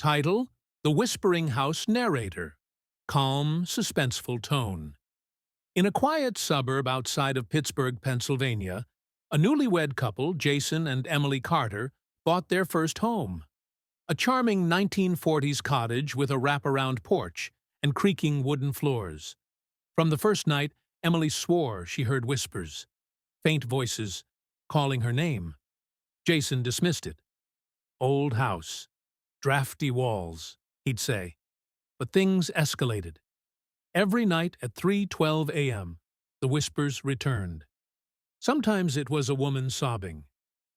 Title: The Whispering House Narrator. Calm, suspenseful tone. In a quiet suburb outside of Pittsburgh, Pennsylvania, a newlywed couple, Jason and Emily Carter, bought their first home. A charming 1940s cottage with a wraparound porch and creaking wooden floors. From the first night, Emily swore she heard whispers, faint voices, calling her name. Jason dismissed it. Old house, drafty walls, he'd say. But things escalated. Every night at 3:12 a.m., the whispers returned. Sometimes it was a woman sobbing.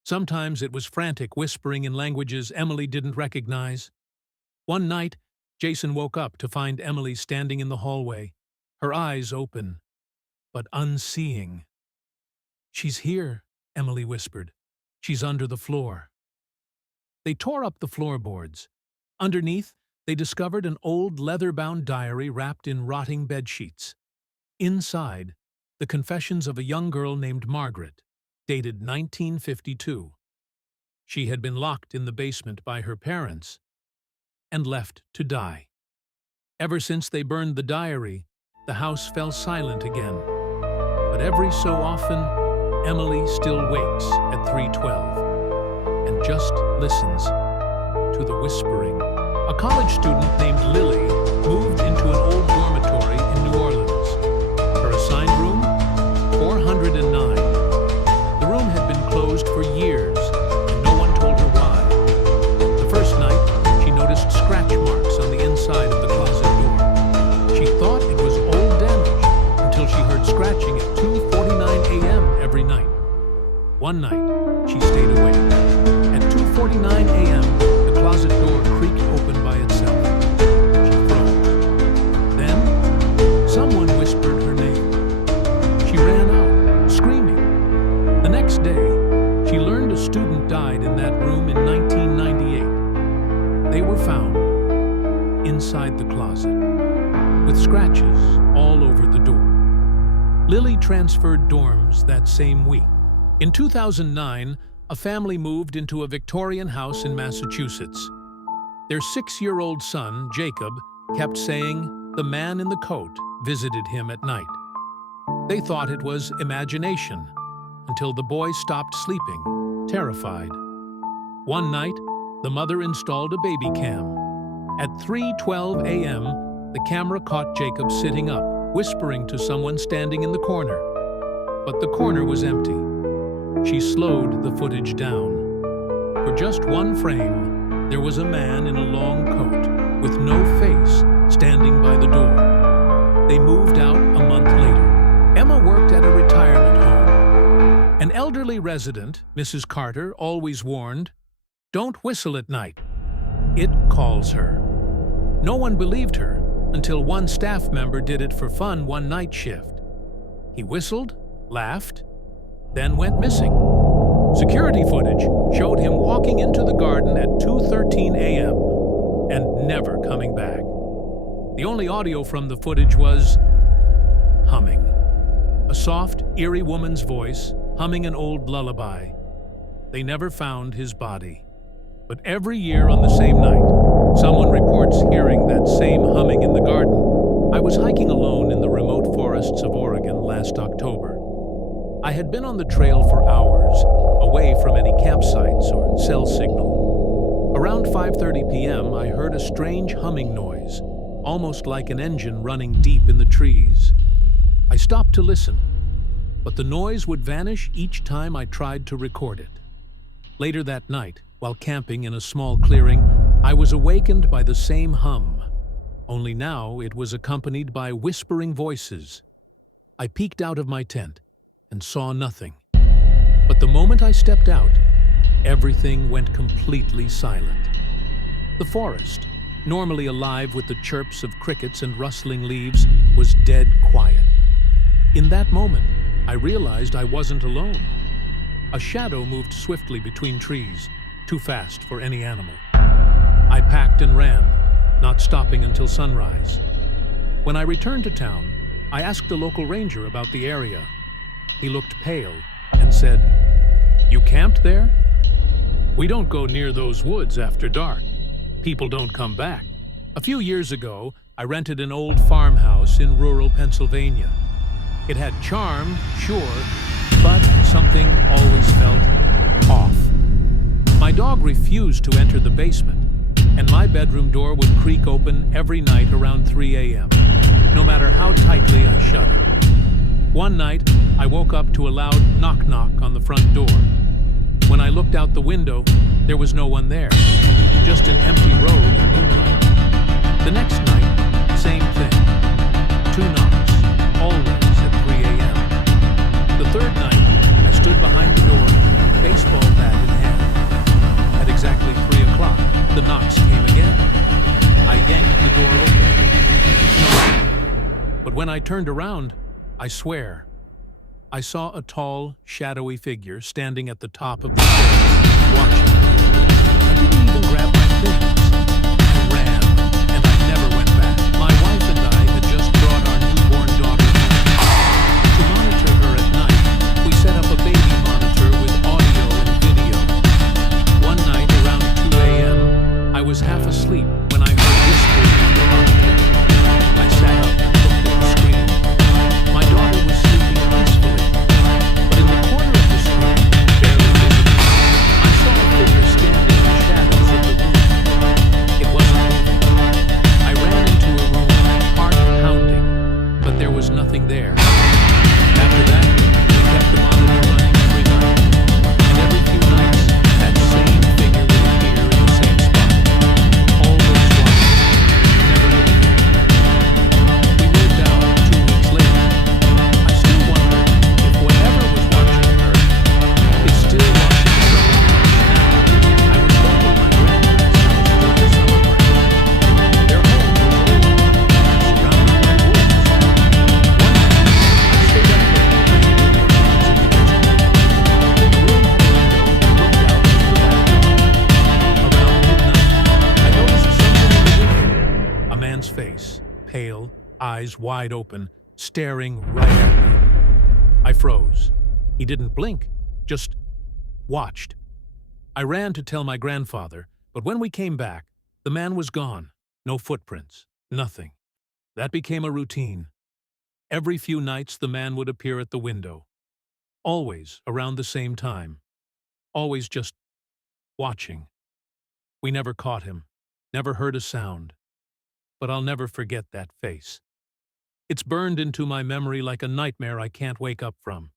Sometimes it was frantic whispering in languages Emily didn't recognize. One night, Jason woke up to find Emily standing in the hallway, her eyes open, but unseeing. "She's here," Emily whispered. "She's under the floor." They tore up the floorboards. Underneath, they discovered an old leather-bound diary wrapped in rotting bedsheets. Inside, the confessions of a young girl named Margaret, dated 1952. She had been locked in the basement by her parents and left to die. Ever since they burned the diary, the house fell silent again. But every so often, Emily still wakes at 3:12 and just listens to the whispering. A college student named Lily moved into an old dormitory in New Orleans. Her assigned room? 409. The room had been closed for years, and no one told her why. The first night, she noticed scratch marks on the inside of the closet door. She thought it was old damage until she heard scratching at 2:49 a.m. every night. One night, she stayed awake. At 2:49 a.m., the closet door creaked open by itself. She froze. Then, someone whispered her name. She ran out, screaming. The next day, she learned a student died in that room in 1998. They were found inside the closet, with scratches all over the door. Lily transferred dorms that same week. In 2009, a family moved into a Victorian house in Massachusetts. Their 6-year-old son, Jacob, kept saying the man in the coat visited him at night. They thought it was imagination, until the boy stopped sleeping, terrified. One night, the mother installed a baby cam. At 3:12 a.m., the camera caught Jacob sitting up, whispering to someone standing in the corner. But the corner was empty. She slowed the footage down. For just one frame, there was a man in a long coat, with no face, standing by the door. They moved out a month later. Emma worked at a retirement home. An elderly resident, Mrs. Carter, always warned, "Don't whistle at night. It calls her." No one believed her until one staff member did it for fun one night shift. He whistled, laughed, then went missing. Security footage showed him walking into the garden at 2:13 a.m. and never coming back. The only audio from the footage was humming. A soft, eerie woman's voice humming an old lullaby. They never found his body. But every year on the same night, someone reports hearing that same humming in the garden. I was hiking alone in the remote forests of Oregon last October. I had been on the trail for hours, away from any campsites or cell signal. Around 5:30 p.m., I heard a strange humming noise, almost like an engine running deep in the trees. I stopped to listen, but the noise would vanish each time I tried to record it. Later that night, while camping in a small clearing, I was awakened by the same hum, only now it was accompanied by whispering voices. I peeked out of my tent and saw nothing. But the moment I stepped out, everything went completely silent. The forest, normally alive with the chirps of crickets and rustling leaves, was dead quiet. In that moment, I realized I wasn't alone. A shadow moved swiftly between trees, too fast for any animal. I packed and ran, not stopping until sunrise. When I returned to town, I asked a local ranger about the area. He looked pale and said, "You camped there?" "We don't go near those woods after dark. people don't come back. A few years ago, I rented an old farmhouse in rural Pennsylvania. It had charm, sure, but something always felt off. My dog refused to enter the basement, and my bedroom door would creak open every night around 3 a.m., no matter how tightly I shut it. One night, I woke up to a loud knock-knock on the front door. When I looked out the window, there was no one there, just an empty road in moonlight. The next night, same thing. 2 knocks, always at 3 a.m. The third night, I stood behind the door, baseball bat in hand. At exactly 3 o'clock, the knocks came again. I yanked the door open. No. But when I turned around, I swear, I saw a tall, shadowy figure standing at the top of the stairs, watching. I didn't even grab my things. I ran, and I never went back. My wife and I had just brought our newborn daughter home. To monitor her at night, we set up a baby monitor with audio and video. One night around 2 a.m., I was half asleep when I heard whispers on the monitor. I sat up and looked at the screen. My daughter was sleeping peacefully, but in the corner of the screen, barely visible, I saw a figure standing in the shadows of the room. It wasn't moving. I ran into a room, heart pounding, but there was nothing there. After that, we kept the monitor running every night, and every few nights, that same figure would appear in the same spot. Always watching, never moving. We moved out 2 weeks later. I still wonder if whatever was watching her is still watching her. I was told at my grandparents' house during the summer break. Their home was old, surrounded by woods. One night, I stayed up late playing video games in the basement. The room had a window that looked out into the backyard. Around midnight, I noticed something in the window. A man's face, pale, eyes wide open, staring right at me. I froze. He didn't blink, just watched. I ran to tell my grandfather, but when we came back, the man was gone. No footprints, nothing. That became a routine. Every few nights the man would appear at the window. Always around the same time. Always just watching. We never caught him, never heard a sound. But I'll never forget that face. It's burned into my memory like a nightmare I can't wake up from.